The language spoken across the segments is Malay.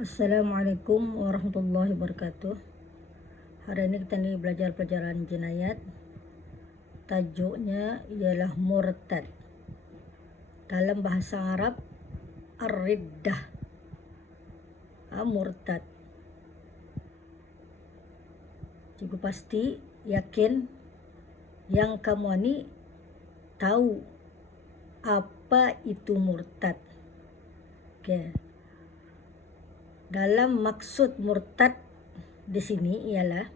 Assalamualaikum warahmatullahi wabarakatuh. Hari ini kita nih belajar pelajaran jinayat. Tajuknya ialah murtad. Dalam bahasa Arab, ar-riddah. Murtad. Cikgu pasti yakin yang kamu ini tahu apa itu murtad. Okey. Dalam maksud murtad di sini ialah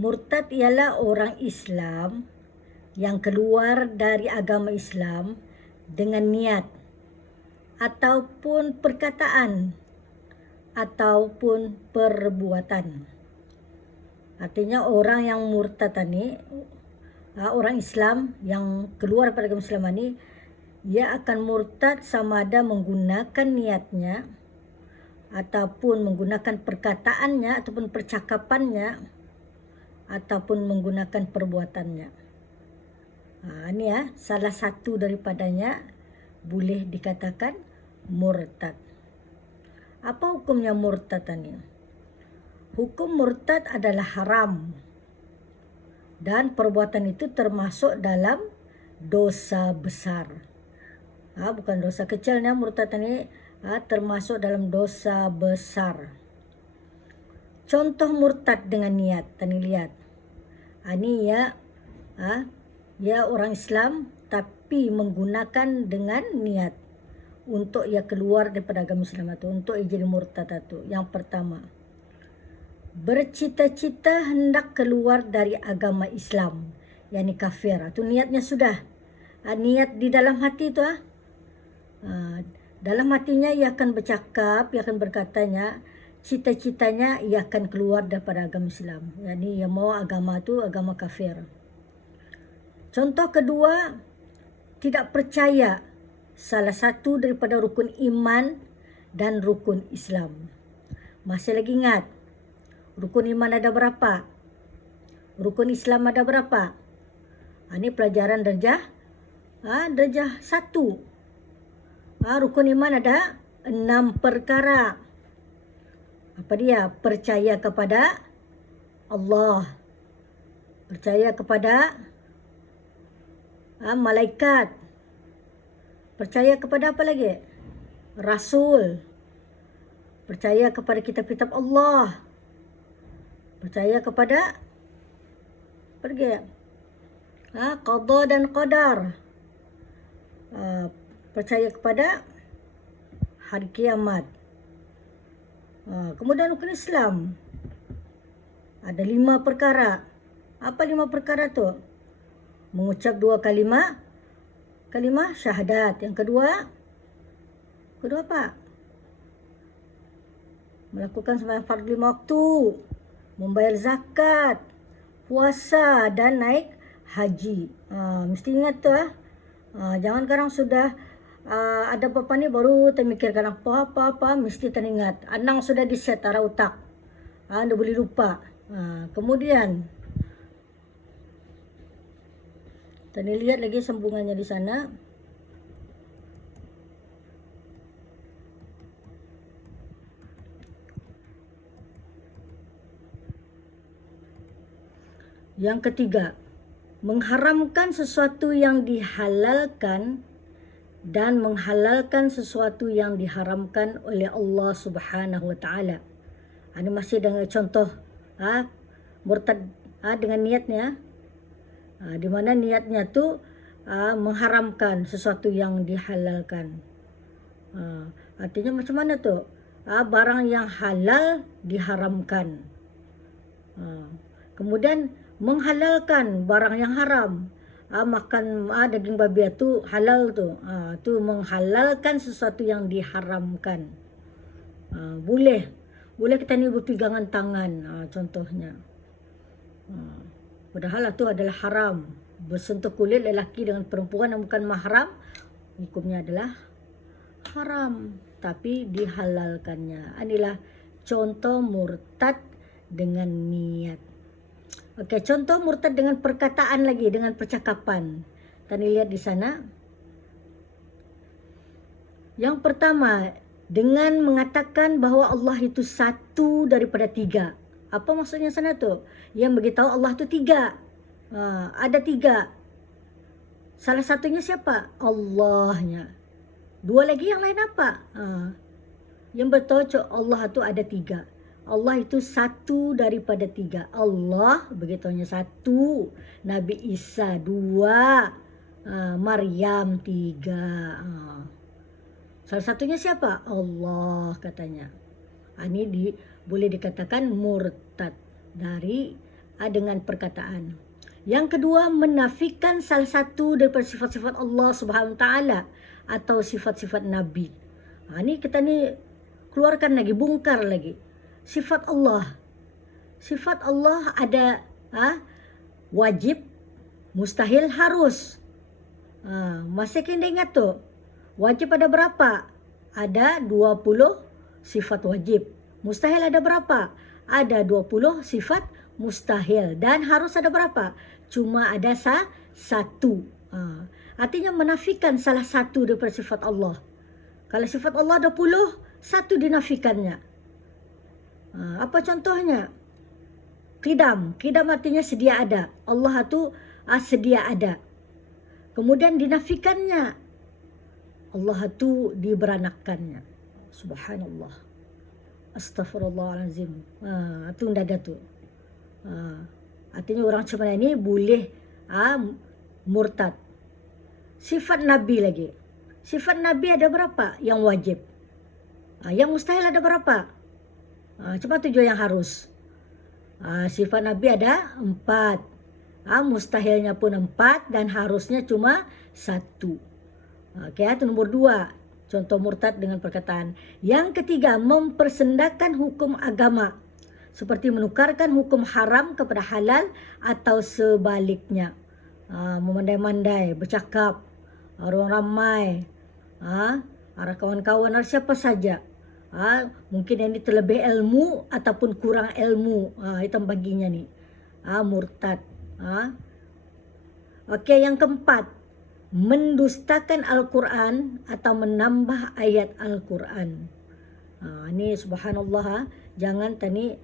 murtad ialah orang Islam yang keluar dari agama Islam dengan niat ataupun perkataan ataupun perbuatan. Artinya orang yang murtad ini, orang Islam yang keluar dari agama Islam ini, ia akan murtad sama ada menggunakan niatnya ataupun menggunakan perkataannya ataupun percakapannya ataupun menggunakan perbuatannya. Ini salah satu daripadanya boleh dikatakan murtad. Apa hukumnya murtad ini? Hukum murtad adalah haram dan perbuatan itu termasuk dalam dosa besar. Bukan dosa kecilnya, murtad ini termasuk dalam dosa besar. Contoh murtad dengan niat, tadi lihat. Ini ya orang Islam tapi menggunakan dengan niat untuk ia keluar daripada agama Islam itu, untuk ia jadi murtad itu. Yang pertama, bercita-cita hendak keluar dari agama Islam, yakni kafir. Itu niatnya sudah. Niat di dalam hati itu dalam hatinya ia akan bercakap, ia akan berkatanya, cita-citanya ia akan keluar daripada agama Islam. Yani ia mau agama itu agama kafir. Contoh kedua, tidak percaya salah satu daripada rukun iman dan rukun Islam. Masih lagi ingat, rukun iman ada berapa? Rukun Islam ada berapa? Ini pelajaran darjah 1. Rukun iman ada 6 perkara. Apa dia? Percaya kepada Allah, percaya kepada malaikat, percaya kepada apa lagi? Rasul, percaya kepada kitab-kitab Allah, percaya kepada qada dan qadar, percaya kepada hari kiamat. Kemudian rukun Islam ada 5 perkara. Apa 5 perkara tu? Mengucap 2 kalimah syahadat. Yang kedua apa? Melakukan sembahyang fardu 5 waktu, membayar zakat, puasa dan naik haji. Mesti ingat tu jangan sekarang sudah ada apa ni baru termikirkan apa mesti teringat. Anang sudah di-set arah otak. Anda boleh lupa. Kemudian tadi lihat lagi sambungannya di sana. Yang ketiga, mengharamkan sesuatu yang dihalalkan dan menghalalkan sesuatu yang diharamkan oleh Allah Subhanahu wa taala. Ini masih dengan contoh murtad dengan niatnya. Di mana niatnya tu mengharamkan sesuatu yang dihalalkan. Artinya macam mana tu? Barang yang halal diharamkan. Kemudian menghalalkan barang yang haram. Makan daging babi itu halal tu. Tu menghalalkan sesuatu yang diharamkan. Boleh kita ni berpegangan tangan, contohnya. Padahal itu adalah haram. Bersentuh kulit lelaki dengan perempuan yang bukan mahram, hukumnya adalah haram, tapi dihalalkannya. Inilah contoh murtad dengan niat. Okey, contoh murtad dengan perkataan lagi, dengan percakapan. Tadi lihat di sana. Yang pertama, dengan mengatakan bahawa Allah itu satu daripada tiga. Apa maksudnya sana tu? Yang beritahu Allah tu tiga. Ada tiga. Salah satunya siapa? Allahnya. Dua lagi yang lain apa? Yang beritahu Allah tu ada tiga. Allah itu satu daripada tiga. Allah begitunya satu. Nabi Isa dua. Maryam tiga. Salah satunya siapa? Allah katanya. Ini boleh dikatakan murtad dari dengan perkataan. Yang kedua, menafikan salah satu daripada sifat-sifat Allah Subhanahu Wa Taala atau sifat-sifat Nabi. Ini kita ni keluarkan lagi, bongkar lagi. Sifat Allah. Sifat Allah ada wajib, mustahil, harus. Masih kena ingat tu. Wajib ada berapa? Ada 20 sifat wajib. Mustahil ada berapa? Ada 20 sifat mustahil. Dan harus ada berapa? Cuma ada satu. Artinya menafikan salah satu daripada sifat Allah. Kalau sifat Allah 20, satu dinafikannya. Apa contohnya? Qidam. Qidam artinya sedia ada. Allah itu sedia ada. Kemudian dinafikannya. Allah itu diberanakannya. Subhanallah. Astaghfirullahalazim. Itu tidak ada tu. Artinya orang macam ini boleh murtad. Sifat Nabi lagi. Sifat Nabi ada berapa yang wajib? Yang mustahil ada berapa? Cuma 7 yang harus. Sifat Nabi ada 4. Mustahilnya pun 4 dan harusnya cuma 1. Itu nombor 2. Contoh murtad dengan perkataan. Yang ketiga, mempersendakan hukum agama. Seperti menukarkan hukum haram kepada halal atau sebaliknya. Memandai-mandai, bercakap, orang ramai, arah kawan-kawan, arah siapa saja. Mungkin yang ini terlebih ilmu ataupun kurang ilmu. Itu baginya ni. Murtad. Okey, yang keempat. Mendustakan Al-Quran atau menambah ayat Al-Quran. Ini subhanallah. Jangan tani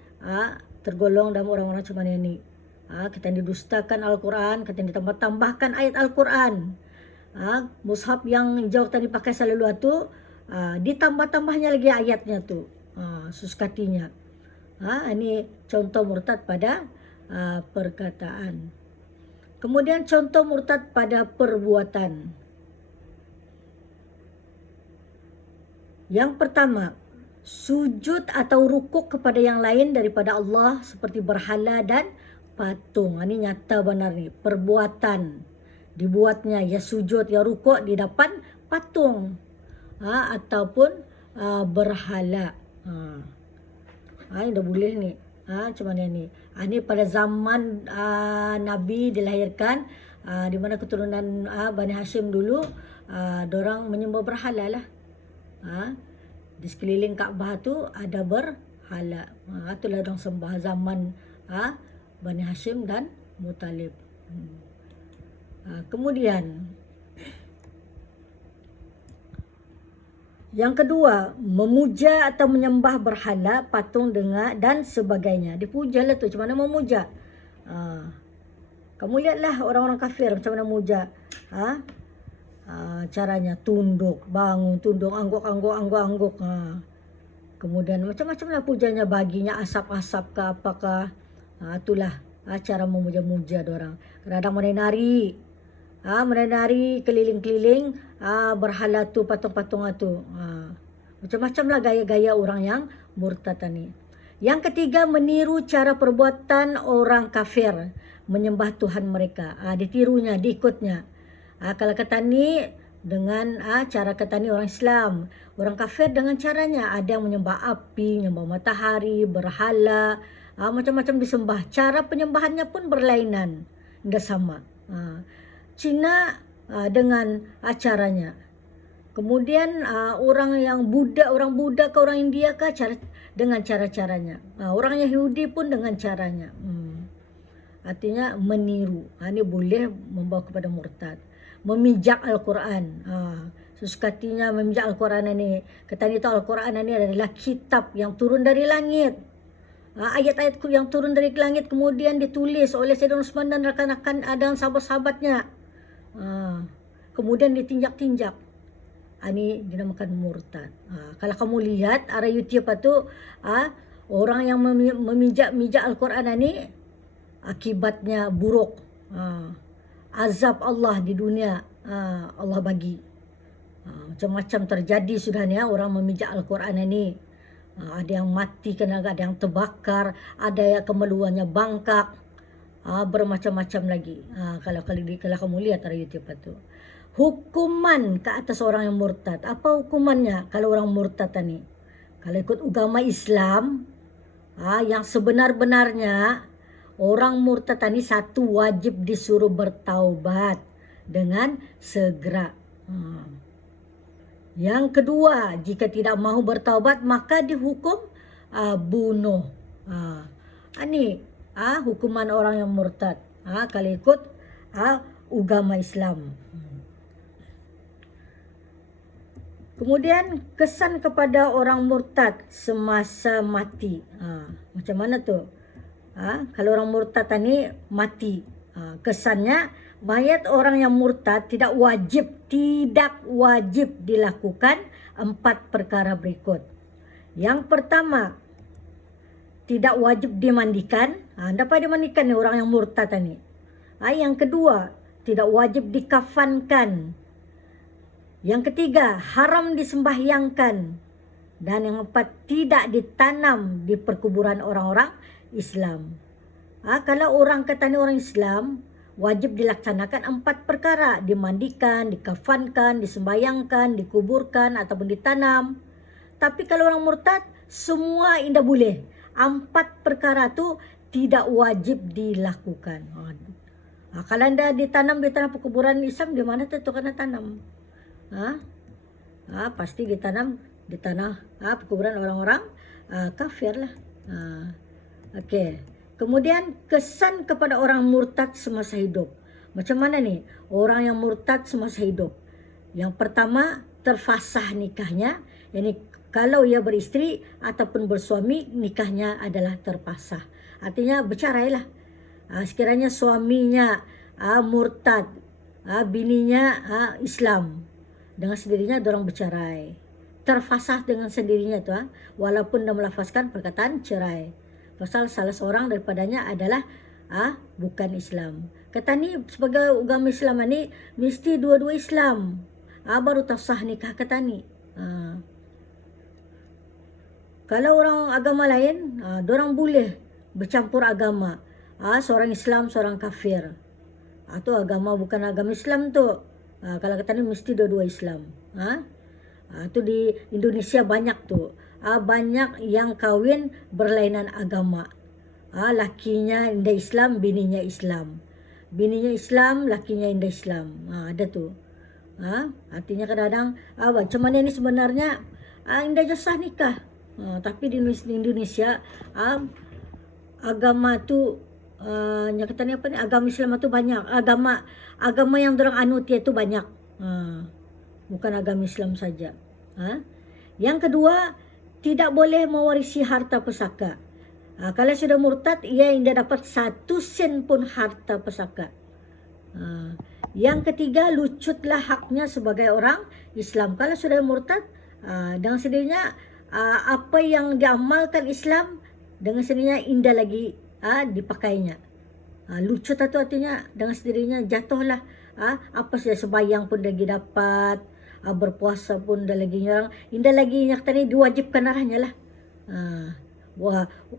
tergolong dalam orang-orang macam mana ni. Kita didustakan Al-Quran, kita ditambah-tambahkan ayat Al-Quran. Mushaf yang jauh tadi pakai selalu tu, ditambah-tambahnya lagi ayatnya tu. Suskatinya. Ini contoh murtad pada perkataan. Kemudian contoh murtad pada perbuatan. Yang pertama, sujud atau rukuk kepada yang lain daripada Allah seperti berhala dan patung. Ini nyata benar ni. Perbuatan. Dibuatnya ya sujud ya rukuk di depan patung. Ataupun berhala. Ini dah boleh ni. Macam mana ni? Ini pada zaman Nabi dilahirkan, di mana keturunan Bani Hashim dulu, dorang menyembah berhala lah. Di sekeliling Kaabah tu ada berhala. Itulah dorang sembah zaman Bani Hashim dan Muttalib. Kemudian yang kedua, memuja atau menyembah berhala, patung dan sebagainya. Dipujalah tu, macam mana memuja? Kamu lihatlah orang-orang kafir macam mana memuja. Caranya tunduk, bangun, tunduk, angguk. Kemudian macam-macam lah pujanya, baginya asap-asap ke apakah. Itulah cara memuja-muja orang. Kadang-kadang menari. Menari keliling-keliling berhala tu, patung-patung tu. Macam-macam lah gaya-gaya orang yang murtad ni. Yang ketiga, meniru cara perbuatan orang kafir menyembah Tuhan mereka. Ditirunya, diikutnya. Kalau kata ni dengan cara kata ni orang Islam, orang kafir dengan caranya ada yang menyembah api, menyembah matahari, berhala, macam-macam disembah. Cara penyembahannya pun berlainan, tidak sama. Cina dengan caranya. Kemudian orang yang Buddha, orang Buddha ke orang India ke dengan cara-caranya. Orang Yahudi pun dengan caranya. Artinya meniru. Ini boleh membawa kepada murtad. Memijak Al-Quran. sesuka-hatinya memijak Al-Quran ini. Kata itu Al-Quran ini adalah kitab yang turun dari langit. Ayat-ayat yang turun dari langit kemudian ditulis oleh Sayyidina Utsman dan rakan-rakan dan sahabat-sahabatnya. Kemudian ditinjak-tinjak. Ini dinamakan murtad. Kalau kamu lihat arah YouTube itu, orang yang memijak Al-Quran ini akibatnya buruk. Azab Allah di dunia Allah bagi. Macam-macam terjadi sudah nih orang memijak Al-Quran ini. Ada yang mati kena, ada yang terbakar, ada yang kemeluannya bangkak, bermacam-macam lagi. Kalau kamu lihat dari YouTube itu. Hukuman ke atas orang yang murtad. Apa hukumannya kalau orang murtad ini? Kalau ikut agama Islam, yang sebenar-benarnya orang murtad ini satu, wajib disuruh bertaubat dengan segera. Yang kedua, jika tidak mahu bertaubat maka dihukum bunuh. Ini hukuman orang yang murtad. Kalau ikut agama Islam. Kemudian kesan kepada orang murtad semasa mati. Macam mana tu? Kalau orang murtad ini mati, kesannya mayat orang yang murtad tidak wajib dilakukan 4 perkara berikut. Yang pertama, tidak wajib dimandikan. Dapat dimandikan nih orang yang murtad ini. Yang kedua, tidak wajib dikafankan. Yang ketiga, haram disembahyangkan. Dan yang keempat, tidak ditanam di perkuburan orang-orang Islam. Kalau orang kata ni orang Islam, wajib dilaksanakan 4 perkara. Dimandikan, dikafankan, disembahyangkan, dikuburkan ataupun ditanam. Tapi kalau orang murtad, semua indah boleh. 4 perkara tu tidak wajib dilakukan. Kalau anda ditanam di tanah perkuburan Islam, di mana tu kena tanam? Pasti ditanam di tanah perkuburan orang-orang kafir lah. Okey. Kemudian kesan kepada orang murtad semasa hidup. Macam mana ni orang yang murtad semasa hidup? Yang pertama, terfasah nikahnya. Yani kalau ia beristeri ataupun bersuami, nikahnya adalah terpasah. Artinya bercerailah. Sekiranya suaminya murtad, bininya Islam, dengan sendirinya dorang bercerai. Terfasah dengan sendirinya tu, walaupun dah melafazkan perkataan cerai. Pasal salah seorang daripadanya adalah bukan Islam. Kata ni sebagai agama Islam ni mesti dua-dua Islam. Baru sah nikah kata ni. Kalau orang agama lain, dorang boleh bercampur agama. Seorang Islam, seorang kafir. Tu agama bukan agama Islam tu. Kalau kata ni mesti dua-dua Islam. Tu di Indonesia banyak tu. Banyak yang kahwin berlainan agama. Lakinya indah Islam, bininya Islam. Bininya Islam, lakinya indah Islam. Ada tu. Artinya kadang-kadang macam mana ni sebenarnya indah jasah nikah. Tapi di Indonesia agama tu yang kata ni apa ni, agama Islam tu banyak. Agama yang dorang anut dia tu banyak. Bukan agama Islam saja. Yang kedua, tidak boleh mewarisi harta pusaka. Kalau sudah murtad, ia tidak dapat 1 sen pun harta pusaka. Yang ketiga, lucutlah haknya sebagai orang Islam. Kalau sudah murtad, dengan sendirinya apa yang diamalkan Islam, dengan sendirinya indah lagi dipakainya. Lucut itu artinya dengan sendirinya jatuhlah. Apa saja sembahyang pun lagi dapat, berpuasa pun dah lagi orang indah lagi yang tadi diwajibkan arahnya lah.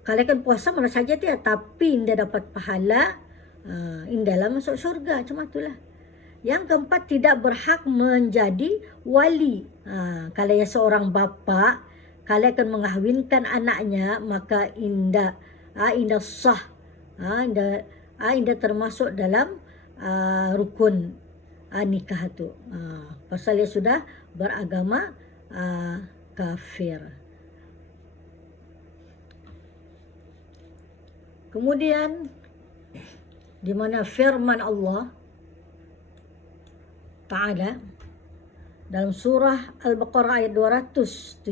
Kalau kan puasa mana saja dia, tapi indah dapat pahala, indahlah masuk syurga, macam itulah. Yang keempat, tidak berhak menjadi wali. Kalau ya seorang bapa, kalau akan mengahwinkan anaknya, maka indah sah, indah termasuk dalam rukun nikah tu. Pasal dia sudah beragama kafir. Kemudian di mana firman Allah Ta'ala, dalam surah Al-Baqarah ayat 217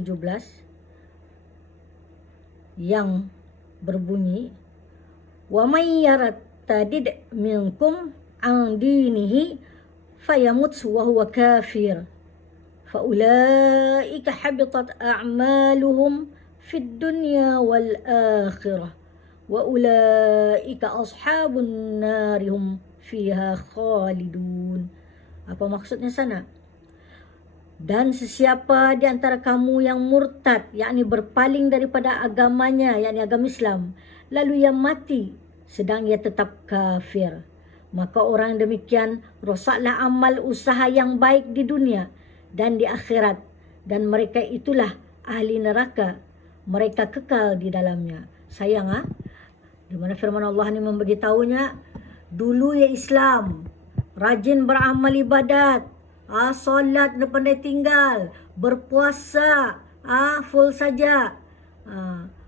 yang berbunyi, wa may yartadid minkum an dinihi fayamut wa huwa kafir faulaika habitat a'maluhum fid dunya wal akhirah wa ulaika ashabun nari hum fiha khalidun. Apa maksudnya sana? Dan sesiapa di antara kamu yang murtad, yakni berpaling daripada agamanya, yakni agama Islam, lalu ia mati sedang ia tetap kafir, maka orang demikian rosaklah amal usaha yang baik di dunia dan di akhirat, dan mereka itulah ahli neraka, mereka kekal di dalamnya. Sayang di mana firman Allah ni memberitahunya, dulu ya Islam rajin beramal ibadat, solat tak pandai tinggal, berpuasa full saja,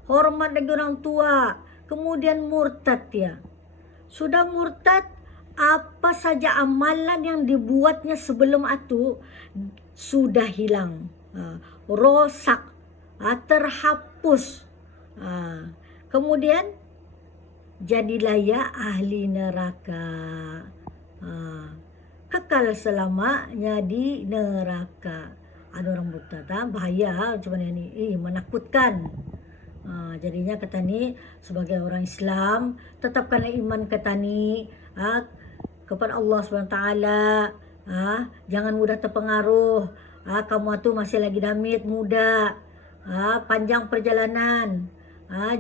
hormat lagi orang tua, kemudian murtad dia. Sudah murtad, apa saja amalan yang dibuatnya sebelum itu sudah hilang, rosak, terhapus. Kemudian jadilah ya ahli neraka, kekal selamanya di neraka. Ada orang murtad, bahaya macam mana ni, menakutkan. Jadinya kata ni, sebagai orang Islam, tetapkanlah iman kata ni kepada Allah SWT. Jangan mudah terpengaruh. Kamu tu masih lagi damit, muda, panjang perjalanan.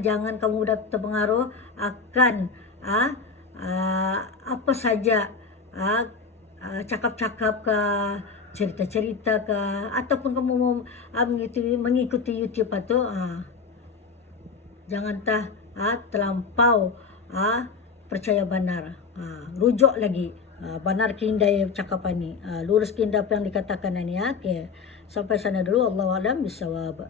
Jangan kamu mudah terpengaruh akan apa saja, cakap-cakap ke, cerita-cerita ke, ataupun kamu mengikuti YouTube itu, jangan terlampau percaya benar. Rujuk lagi, benar kindai cakapan ni, lurus kindai apa yang dikatakan ni. Okay. Sampai sana dulu. Allahu a'lam bishawab.